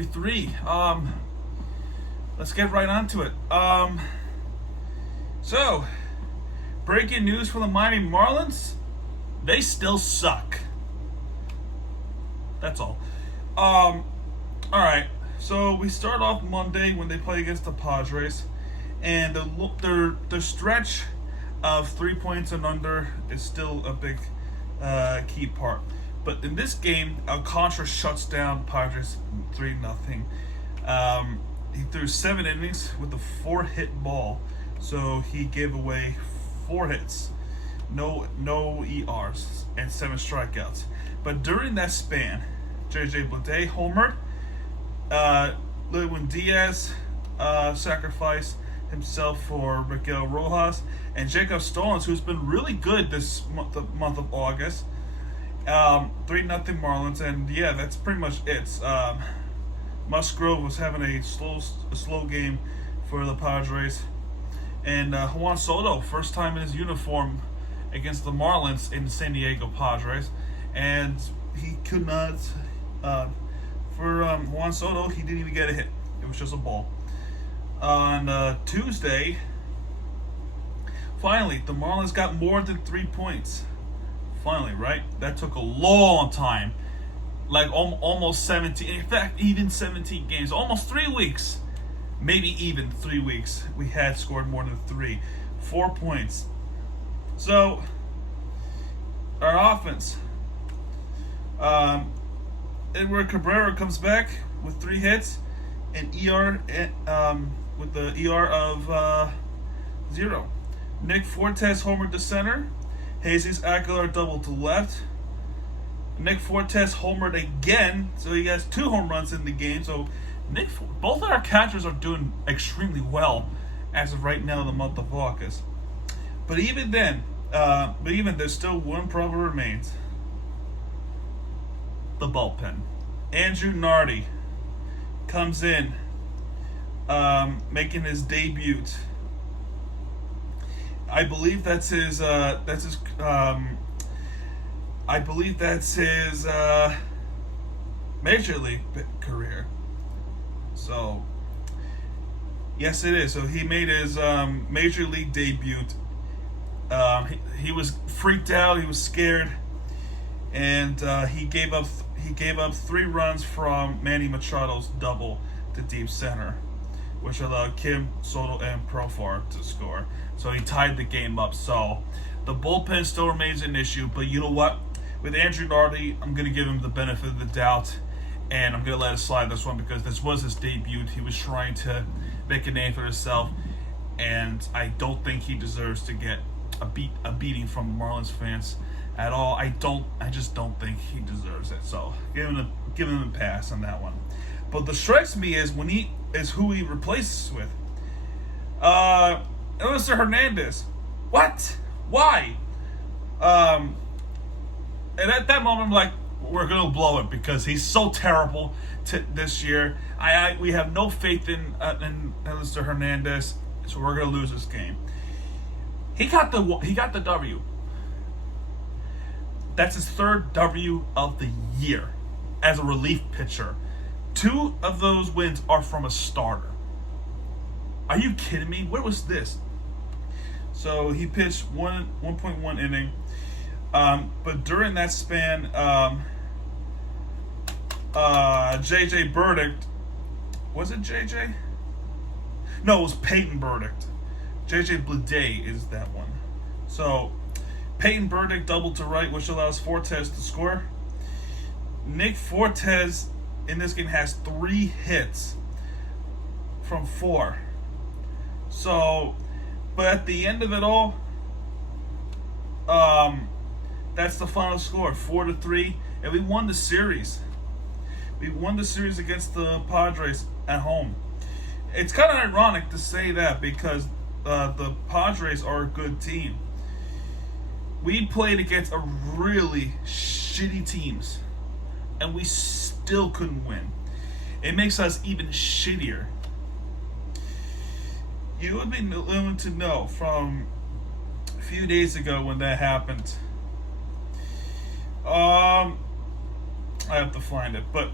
EP33. Let's get right onto it. So, breaking news from the Miami Marlins. They still suck. That's all. Alright. So, we start off Monday when they play against the Padres. And their stretch of 3 points and under is still a big key part. But in this game, Alcantara shuts down Padres 3-0. He threw 7 innings with a 4-hit ball, so he gave away 4 hits, no ERs, and 7 strikeouts. But during that span, JJ Bleday homered, Lewin Diaz sacrificed himself for Miguel Rojas, and Jacob Stallings, who's been really good this month of August. 3-0 Marlins, and yeah, that's pretty much it. Musgrove was having a slow game for the Padres, and Juan Soto, first time in his uniform against the Marlins in the San Diego Padres, and he could not. For Juan Soto, he didn't even get a hit. It was just a ball. On Tuesday, finally, the Marlins got more than 3 points. Finally, right? That took a long time. Like almost 17, in fact, even 17 games. Almost 3 weeks. Maybe even 3 weeks. We had scored more than 3. 4 points. So, our offense. Edward Cabrera comes back with 3 hits. And with the ER of 0. Nick Fortes homered to center. Jesus Aguilar doubled to left. Nick Fortes homered again, so he has 2 home runs in the game. So both of our catchers are doing extremely well as of right now in the month of August. But even then, there's still one problem remains: the bullpen. Andrew Nardi comes in, making his debut. I believe that's his major league career. So, yes, it is. So he made his major league debut. He was freaked out. He was scared, and he gave up 3 runs from Manny Machado's double to deep center, which allowed Kim, Soto, and Profar to score. So he tied the game up. So the bullpen still remains an issue, but you know what? With Andrew Nardi, I'm going to give him the benefit of the doubt, and I'm going to let it slide this one because this was his debut. He was trying to make a name for himself, and I don't think he deserves to get a beating from Marlins fans at all. I just don't think he deserves it. So give him a pass on that one. But what strikes me is who he replaces with. Mr. Hernandez. What? Why? And at that moment, I'm like, we're gonna blow it because he's so terrible this year. We have no faith in Mr. Hernandez, so we're gonna lose this game. He got the W. That's his 3rd W of the year as a relief pitcher. 2 of those wins are from a starter. Are you kidding me? Where was this? So he pitched 1.1 inning. But during that span, JJ Burdick, was it JJ? No, it was Peyton Burdick. JJ Bleday is that one. So Peyton Burdick doubled to right, which allows Fortes to score. Nick Fortes in this game has 3 hits from 4. So, but at the end of it all, that's the final score, 4-3, and we won the series. We won the series against the Padres at home. It's kind of ironic to say that because the Padres are a good team. We played against a really shitty teams, and we still couldn't win. It makes us even shittier. You would be willing to know from a few days ago when that happened. I have to find it, but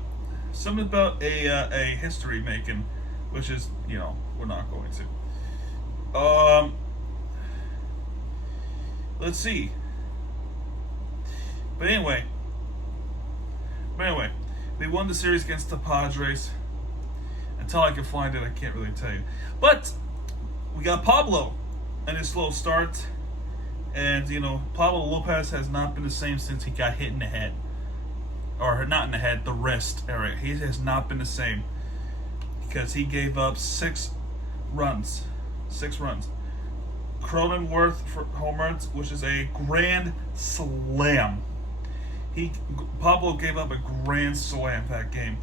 something about a history making, which is, we're not going to. Let's see. But anyway, we won the series against the Padres. Until I can find it, I can't really tell you. But we got Pablo and his slow start. And, Pablo Lopez has not been the same since he got hit in the head. Or not in the head, the wrist area. He has not been the same. Because he gave up 6 runs. 6 runs. Cronenworth for home runs, which is a grand slam. Pablo gave up a grand slam that game.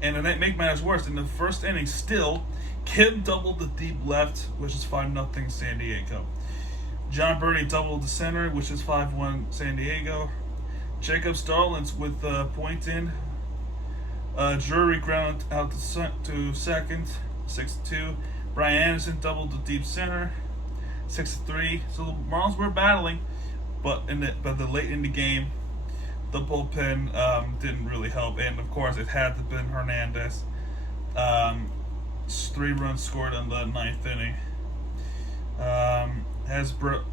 And to make matters worse, in the first inning, still, Kim doubled the deep left, which is 5-0 San Diego. John Birdie doubled the center, which is 5-1 San Diego. Jacob Starlins with the point in. Drury ground out to second, 6-2. Brian Anderson doubled the deep center, 6-3. So the Marlins were battling, but the late in the game, the bullpen didn't really help, and of course it had to have been Hernandez. 3 runs scored in the 9th inning. As Brad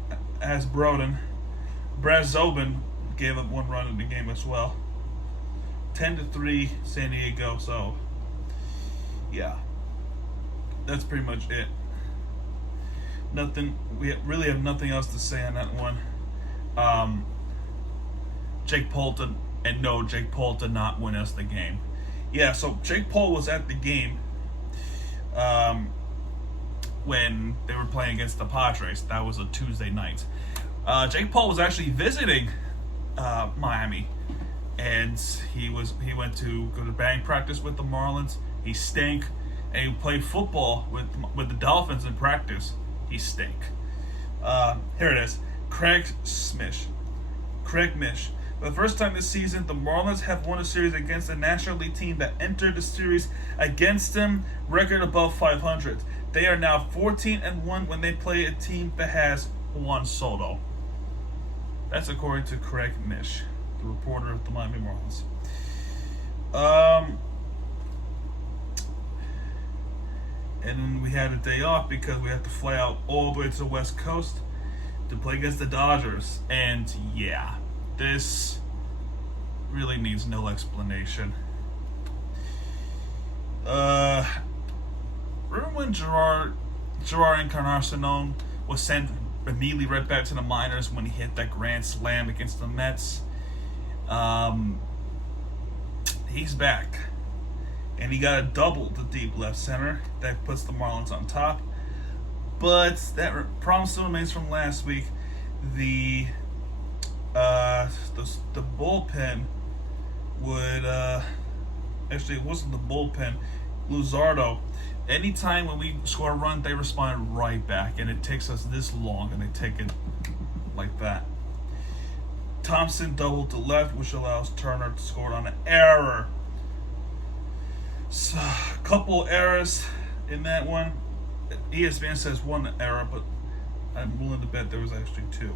Zobin gave up 1 run in the game as well. 10-3 San Diego. So yeah, that's pretty much it. We really have nothing else to say on that one. Jake Paul did not win us the game. Yeah, so Jake Paul was at the game when they were playing against the Padres. That was a Tuesday night. Jake Paul was actually visiting Miami, and he went to go to batting practice with the Marlins. He stank, and he played football with the Dolphins in practice. He stank. Here it is. Craig Mish. For the first time this season, the Marlins have won a series against a National League team that entered the series against them, record above 500. They are now 14-1 when they play a team that has Juan Soto. That's according to Craig Mish, the reporter of the Miami Marlins. And then we had a day off because we had to fly out all the way to the West Coast to play against the Dodgers. And yeah, this really needs no explanation. Remember when Gerard Encarnacion was sent immediately right back to the minors when he hit that grand slam against the Mets? He's back. And he got a double to deep left center that puts the Marlins on top. But that problem still remains from last week. The bullpen would actually, it wasn't the bullpen. Luzardo. Anytime when we score a run, they respond right back, and it takes us this long, and they take it like that. Thompson doubled to left, which allows Turner to score on an error. So, a couple errors in that one. ESPN says 1 error, but I'm willing to bet there was actually 2.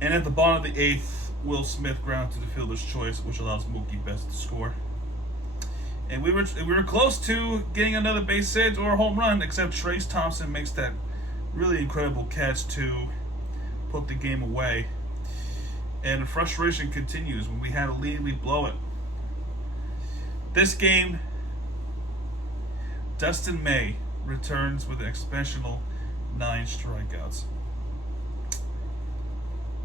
And at the bottom of the 8th, Will Smith grounded to the fielder's choice, which allows Mookie Betts to score. And we were close to getting another base hit or a home run, except Trace Thompson makes that really incredible catch to put the game away. And the frustration continues when we had a lead, we blow it. This game, Dustin May returns with an exceptional 9 strikeouts.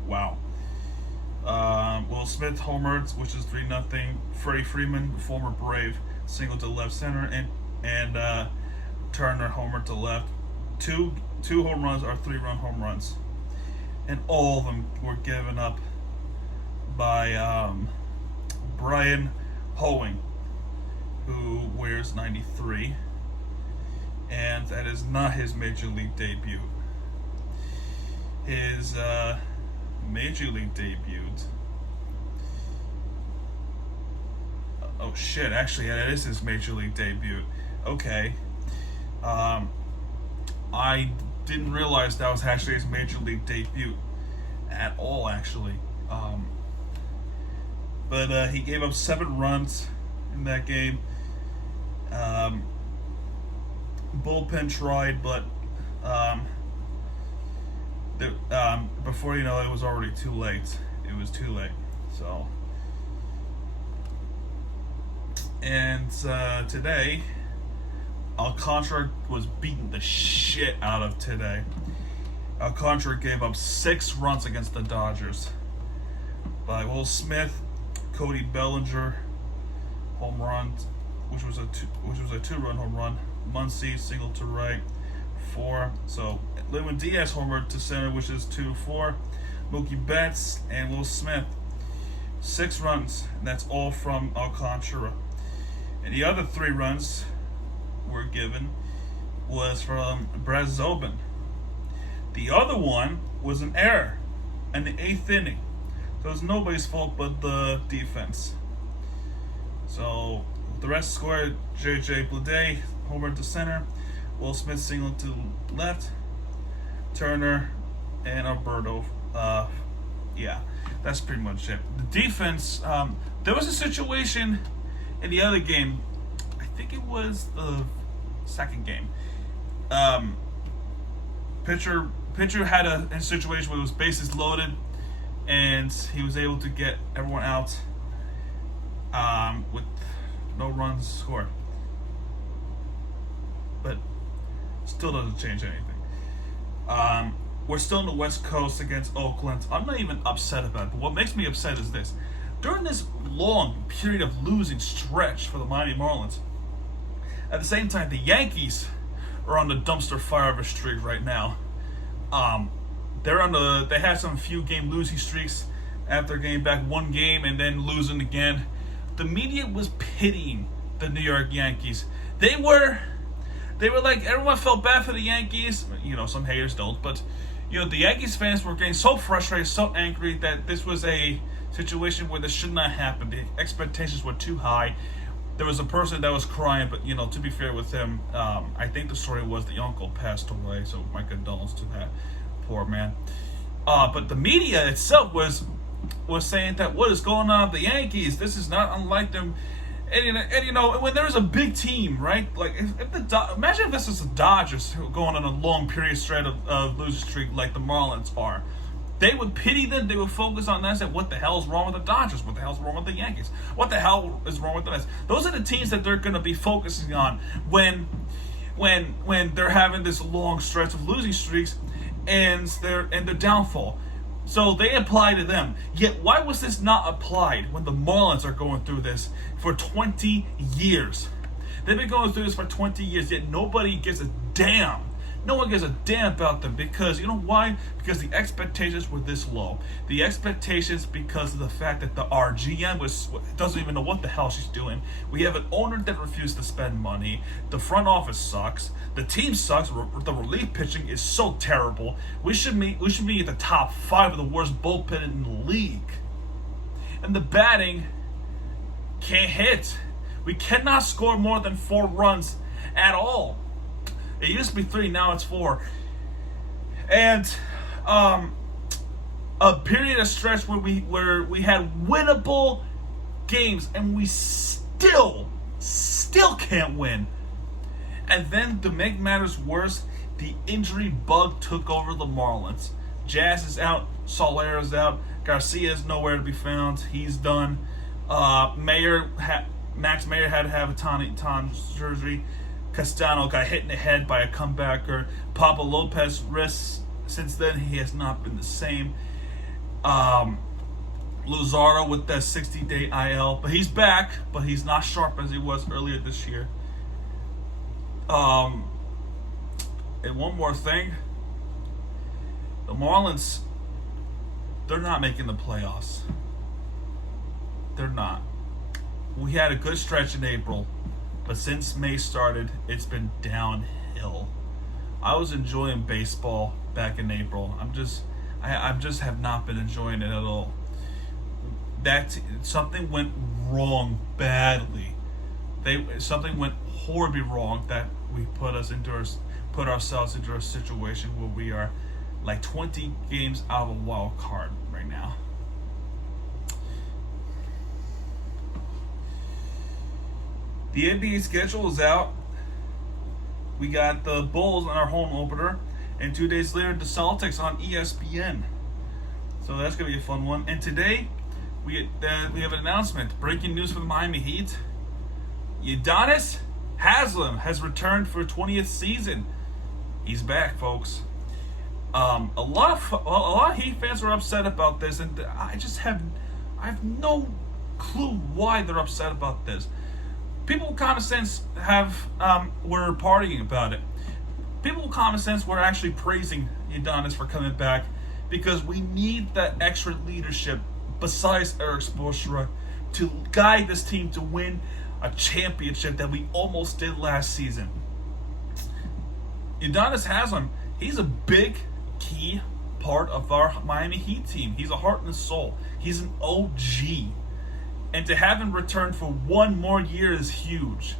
Wow. Will Smith homered, which is 3-0. Freddie Freeman, former Brave, single to left center, and Turner homered to left. Two home runs are 3-run home runs, and all of them were given up by Brian Hoeing, who wears 93, and that is not his major league debut. His major league debut. Oh shit! Actually, that is his major league debut. Okay. I didn't realize that was actually his major league debut at all. Actually, but he gave up 7 runs in that game. Bullpen tried, but before you know it was already too late. It was too late. So, and today, Alcantara was beating the shit out of today. Alcantara gave up 6 runs against the Dodgers by Will Smith, Cody Bellinger, home run, which was a 2-run home run. Muncy single to right, 4. So Lewin Diaz homer to center, which is 2-4. Mookie Betts and Will Smith, 6 runs, and that's all from Alcantara. And the other 3 runs were given was from Brad Zobin. The other one was an error in the 8th inning. So it was nobody's fault but the defense. So the rest scored: J.J. Bleday, homer to center, Will Smith single to left, Turner, and Alberto. Yeah, that's pretty much it. The defense, there was a situation in the other game, I think it was the second game. Pitcher had a situation where it was bases loaded, and he was able to get everyone out with no runs scored. But still doesn't change anything. We're still in the West Coast against Oakland. I'm not even upset about it, but what makes me upset is this. During this long period of losing stretch for the Miami Marlins, at the same time, the Yankees are on the dumpster fire of a streak right now. They had some few game losing streaks after getting back 1 game and then losing again. The media was pitying the New York Yankees. They were like, everyone felt bad for the Yankees. You know, some haters don't, but you know, the Yankees fans were getting so frustrated, so angry that this was a situation where this should not happen. The expectations were too high. There was a person that was crying, but you know, to be fair with him, I think the story was the uncle passed away, so my condolences to that poor man. But the media itself was saying that what is going on with the Yankees? This is not unlike them. And you know, when there's a big team, right? Like, imagine if this was the Dodgers going on a long period stretch of losing streak like the Marlins are. They would pity them. They would focus on that and say, what the hell is wrong with the Dodgers? What the hell is wrong with the Yankees? What the hell is wrong with the Mets? Those are the teams that they're going to be focusing on when they're having this long stretch of losing streaks and their downfall. So they apply to them. Yet why was this not applied when the Marlins are going through this for 20 years? They've been going through this for 20 years, yet nobody gives a damn. No one gives a damn about them because, you know why? Because the expectations were this low. The expectations because of the fact that our GM doesn't even know what the hell she's doing. We have an owner that refused to spend money. The front office sucks. The team sucks. The relief pitching is so terrible. We should be at the top 5 of the worst bullpen in the league. And the batting can't hit. We cannot score more than 4 runs at all. It used to be 3, now it's 4. And a period of stretch where we had winnable games and we still can't win. And then to make matters worse, the injury bug took over the Marlins. Jazz is out, Soler is out, Garcia is nowhere to be found. He's done. Max Meyer had to have a ton surgery. Castano got hit in the head by a comebacker. Pablo Lopez wrists. Since then, he has not been the same. Luzardo with that 60-day IL, but he's back. But he's not sharp as he was earlier this year. And one more thing, the Marlins, they're not making the playoffs. They're not. We had a good stretch in April. But since May started, it's been downhill. I was enjoying baseball back in April. I just have not been enjoying it at all. Something went wrong badly. Something went horribly wrong that we put ourselves into a situation where we are like 20 games out of a wild card right now. The NBA schedule is out. We got the Bulls on our home opener, and 2 days later the Celtics on ESPN. So that's gonna be a fun one. And today we have an announcement. Breaking news for the Miami Heat. Udonis Haslem has returned for 20th season. He's back, folks. A lot of Heat fans were upset about this, and I have no clue why they're upset about this. People with common sense were partying about it. People with common sense were actually praising Udonis for coming back because we need that extra leadership besides Eric Spoelstra to guide this team to win a championship that we almost did last season. Udonis Haslem, he's a big key part of our Miami Heat team. He's a heart and soul. He's an OG. And to have him return for one more year is huge.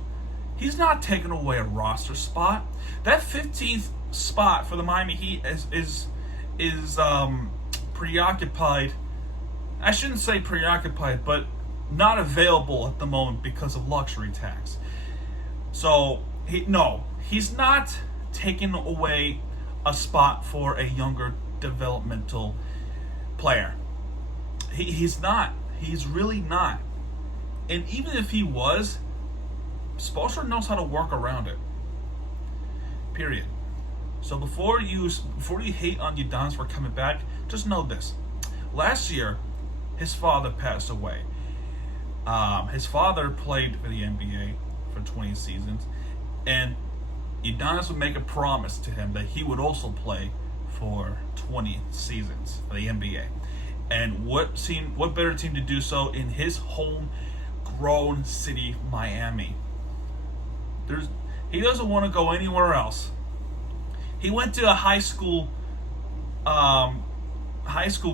He's not taking away a roster spot. That 15th spot for the Miami Heat is preoccupied. I shouldn't say preoccupied, but not available at the moment because of luxury tax. So he's not taking away a spot for a younger developmental player. He's not. He's really not. And even if he was, Spoelstra knows how to work around it. Period. So before you hate on Udonis for coming back, just know this. Last year, his father passed away. His father played for the NBA for 20 seasons, and Udonis would make a promise to him that he would also play for 20 seasons for the NBA. And what better team to do so in his homegrown city, Miami? He doesn't want to go anywhere else. He went to a high school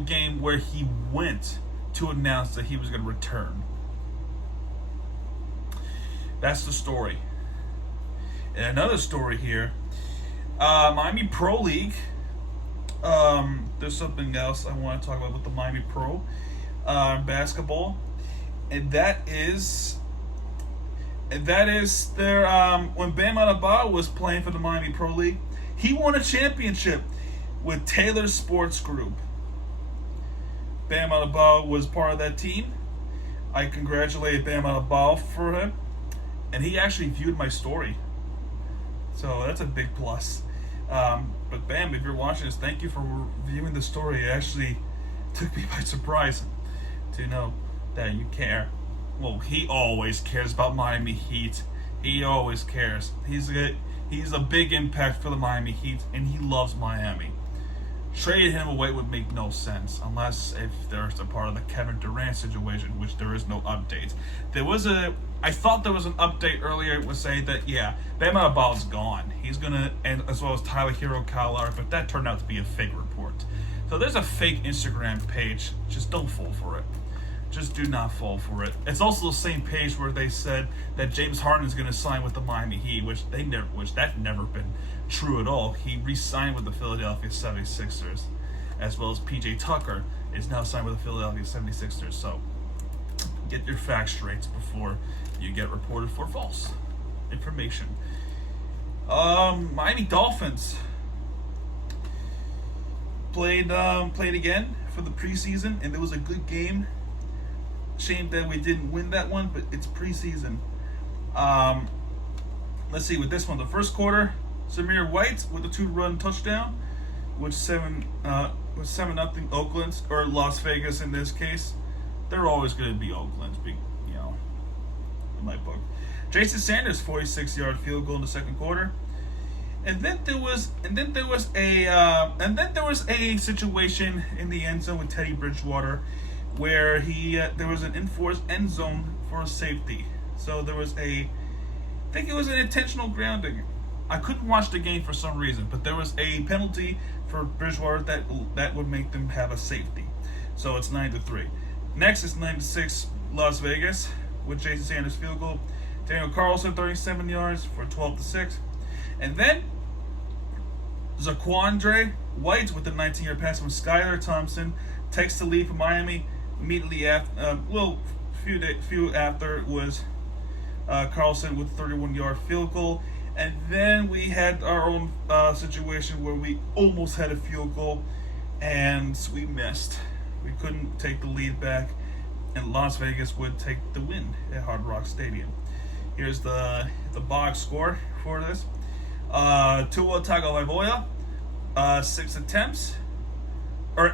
game where he went to announce that he was going to return. That's the story. And another story here, Miami Pro League. There's something else I want to talk about with the Miami Pro basketball, and that is their when Bam Adebayo was playing for the Miami Pro League, he won a championship with Taylor Sports Group. Bam Adebayo was part of that team. I congratulated Bam Adebayo for him, and he actually viewed my story. So that's a big plus. But Bam, if you're watching this, thank you for viewing the story. It actually took me by surprise to know that you care. Well, he always cares about Miami Heat. He always cares. He's a big impact for the Miami Heat, and he loves Miami. Trading him away would make no sense unless if there's a part of the Kevin Durant situation, which there is no updates. I thought there was an update earlier. It was saying that Bam Adebayo's gone. He's gonna, and as well as Tyler Hero, Kyle Lowry, but that turned out to be a fake report. So there's a fake Instagram page. Just don't fall for it. Just do not fall for it. It's also the same page where they said that James Harden is going to sign with the Miami Heat, which that's never been true at all. He re-signed with the Philadelphia 76ers, as well as PJ Tucker is now signed with the Philadelphia 76ers. So get your facts straight before you get reported for false information. Miami Dolphins played again for the preseason, and it was a good game. Shame that we didn't win that one, but it's preseason. Let's see with this one. The first quarter, Zamir White with a 2-run touchdown, with 7-0 Oakland, or Las Vegas in this case. They're always going to be Oakland, in my book. Jason Sanders 46-yard field goal in the second quarter. And then there was a situation in the end zone with Teddy Bridgewater, where there was an enforced end zone for a safety. So there was I think it was an intentional grounding. I couldn't watch the game for some reason, but there was a penalty for Bridgewater that would make them have a safety. So it's 9-3. Next is 9-6 Las Vegas with Jason Sanders field goal. Daniel Carlson 37 yards for 12-6. And then Zaquandre White with the 19-yard pass from Skylar Thompson takes the lead for Miami. Immediately after, few after was Carlson with a 31-yard field goal. And then we had our own situation where we almost had a field goal and we missed. We couldn't take the lead back, and Las Vegas would take the win at Hard Rock Stadium. Here's the box score for this. Tua Tagovailoa,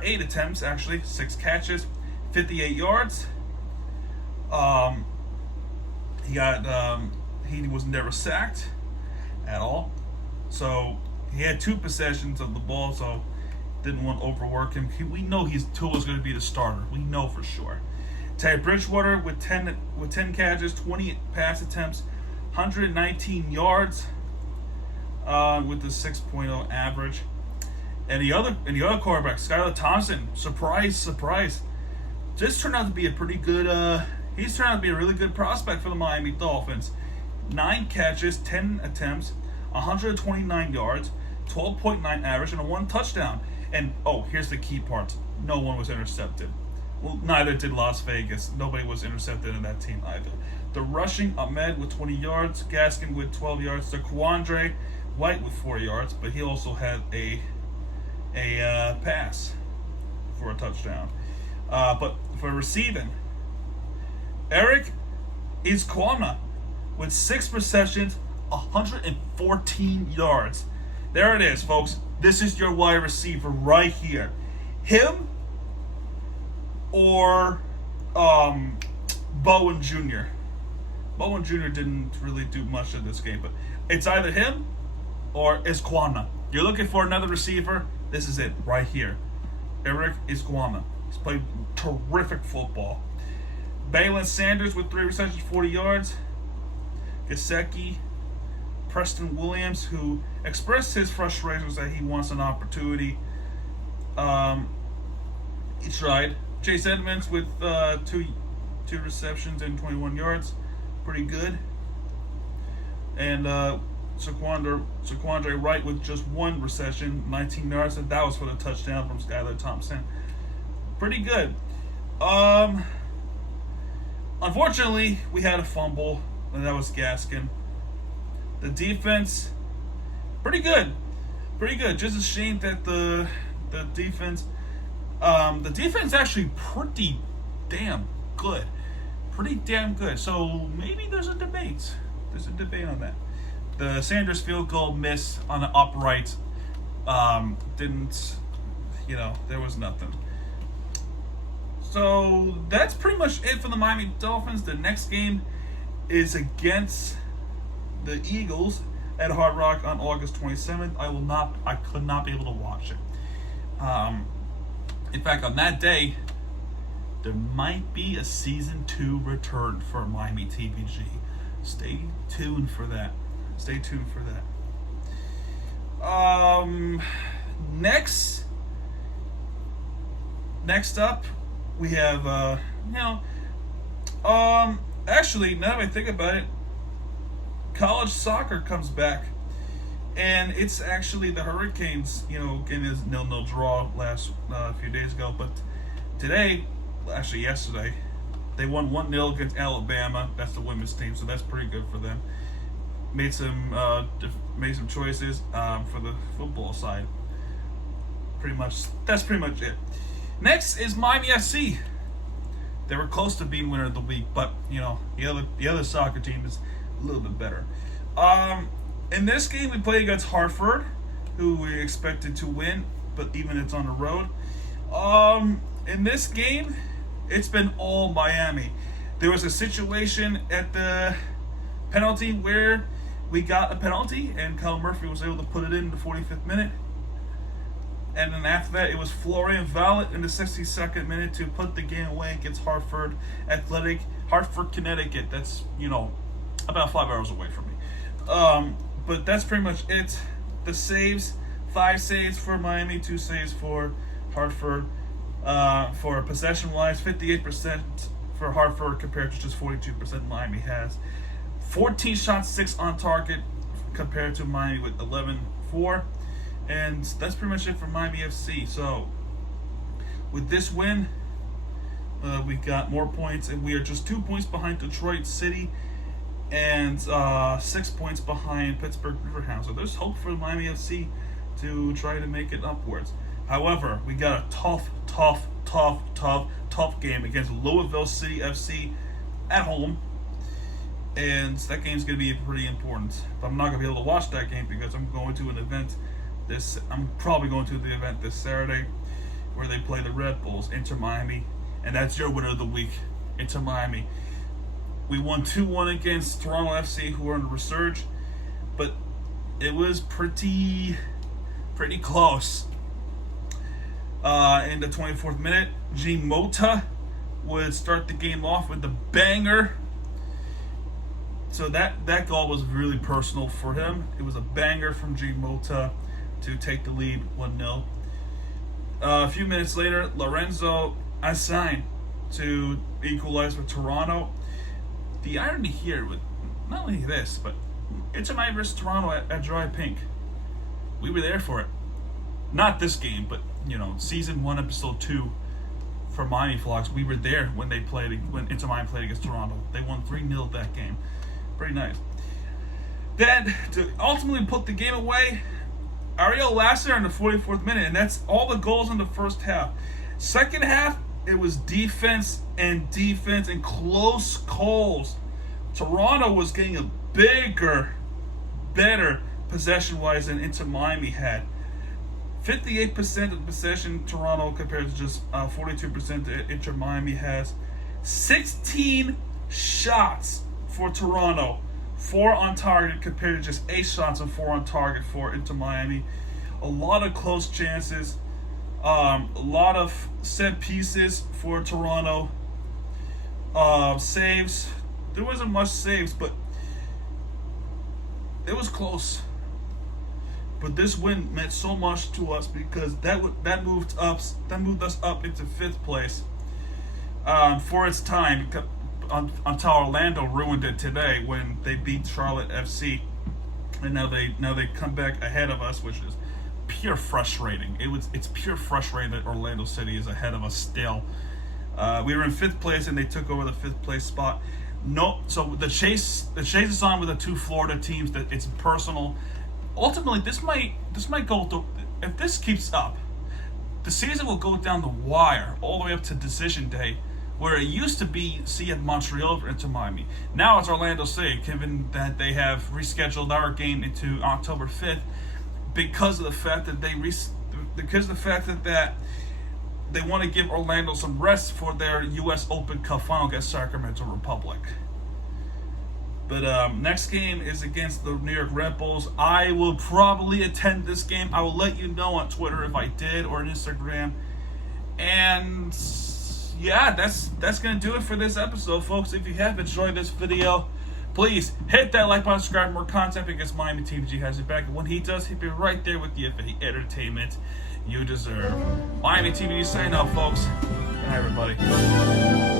8 attempts actually, 6 catches, 58 yards. He was never sacked at all. So he had 2 possessions of the ball, so didn't want to overwork him. We know Tua's going to be the starter. We know for sure. Teddy Bridgewater with 10 catches, 20 pass attempts, 119 yards with the 6.0 average. And the other quarterback, Skylar Thompson, surprise, just turned out to be a pretty good. He's turned out to be a really good prospect for the Miami Dolphins. 9 catches, 10 attempts, 129 yards, 12.9 average, and 1 touchdown. And here's the key part: no one was intercepted. Well, neither did Las Vegas. Nobody was intercepted in that team either. The rushing, Ahmed with 20 yards, Gaskin with 12 yards, Zaquandre White with 4 yards, but he also had a pass for a touchdown. But for receiving, Eric Izquama with 6 receptions, 114 yards. There it is, folks. This is your wide receiver right here. Him or Bowen Jr. Bowen Jr. didn't really do much in this game, but it's either him or Izquama. You're looking for another receiver, this is it right here. Eric Izquama. He's played terrific football. Balin Sanders with 3 receptions, 40 yards. Gesicki, Preston Williams, who expressed his frustrations that he wants an opportunity. He tried. Chase Edmonds with two receptions and 21 yards. Pretty good. And Zaquandre Wright with just 1 reception, 19 yards, and that was for the touchdown from Skylar Thompson. Pretty good. Unfortunately, we had a fumble, and that was Gaskin. The defense, pretty good. Just a shame that the defense actually pretty damn good. So maybe there's a debate. On that. The Sanders field goal miss on the upright. There was nothing. So that's pretty much it for the Miami Dolphins. The next game is against the Eagles at Hard Rock on August 27th. I could not be able to watch it. In fact, on that day, there might be a season 2 return for Miami TVG. Stay tuned for that. Next up, we have actually, now that I think about it, college soccer comes back, and it's actually the Hurricanes, getting this 0-0 draw last few days ago, but yesterday, they won 1-0 against Alabama. That's the women's team, so that's pretty good for them. Made some choices for the football side. That's pretty much it. Next is Miami FC. They were close to being winner of the week, but the other soccer team is a little bit better. In this game, we played against Hartford, who we expected to win, but even it's on the road. In this game, it's been all Miami. There was a situation at the penalty where we got a penalty, and Kyle Murphy was able to put it in the 45th minute. And then after that, it was Florian Vallet in the 62nd minute to put the game away against Hartford Connecticut. That's, about 5 hours away from me. But that's pretty much it. The saves, 5 saves for Miami, 2 saves for Hartford. For possession-wise, 58% for Hartford compared to just 42% Miami has. 14 shots, 6 on target compared to Miami with 11-4. And that's pretty much it for Miami FC. So, with this win, we got more points, and we are just 2 points behind Detroit City and 6 points behind Pittsburgh Riverhounds. So there's hope for Miami FC to try to make it upwards. However, we got a tough game against Louisville City FC at home, and that game's going to be pretty important. But I'm not going to be able to watch that game because I'm going to an event. I'm probably going to the event this Saturday where they play the Red Bulls, Inter Miami, and that's your winner of the week, Inter Miami. We won 2-1 against Toronto FC, who are in the resurge, but it was pretty close. In the 24th minute, G Mota would start the game off with the banger. So that goal was really personal for him. It was a banger from G Mota to take the lead 1-0. A few minutes later, Lorenzo Assign to equalize for Toronto. The irony here with not only this, but Inter Miami versus Toronto at Dry Pink. We were there for it. Not this game, but season 1, episode 2 for Miami Vlogs. We were there when Inter Miami played against Toronto. They won 3-0 that game. Pretty nice. Then to ultimately put the game away, Ariel Lasser in the 44th minute, and that's all the goals in the first half. Second half, it was defense and close calls. Toronto was getting a better possession-wise than Inter Miami had. 58% of possession Toronto compared to just 42% that Inter Miami has. 16 shots for Toronto, 4 on target compared to just 8 shots and 4 on target for Inter Miami. A lot of close chances. A lot of set pieces for Toronto. Saves. There wasn't much saves, but it was close. But this win meant so much to us because that moved us up into 5th place for its time, until Orlando ruined it today when they beat Charlotte FC, and now they come back ahead of us, which is pure frustrating. It's pure frustrating that Orlando City is ahead of us still. We were in 5th place and they took over the 5th place spot. No, so the chase is on with the 2 Florida teams. That it's personal. Ultimately, this might go to, if this keeps up, the season will go down the wire all the way up to decision day, where it used to be CF Montreal for Inter Miami. Now it's Orlando City, given that they have rescheduled our game into October 5th because of the fact that they want to give Orlando some rest for their U.S. Open Cup final against Sacramento Republic. But next game is against the New York Red Bulls. I will probably attend this game. I will let you know on Twitter if I did, or on Instagram. And yeah, that's gonna do it for this episode, folks. If you have enjoyed this video, please hit that like button, subscribe for more content, because Miami TVG has your back. And when he does, he'll be right there with you for the entertainment you deserve. Miami TVG signing off, folks. Good night, everybody.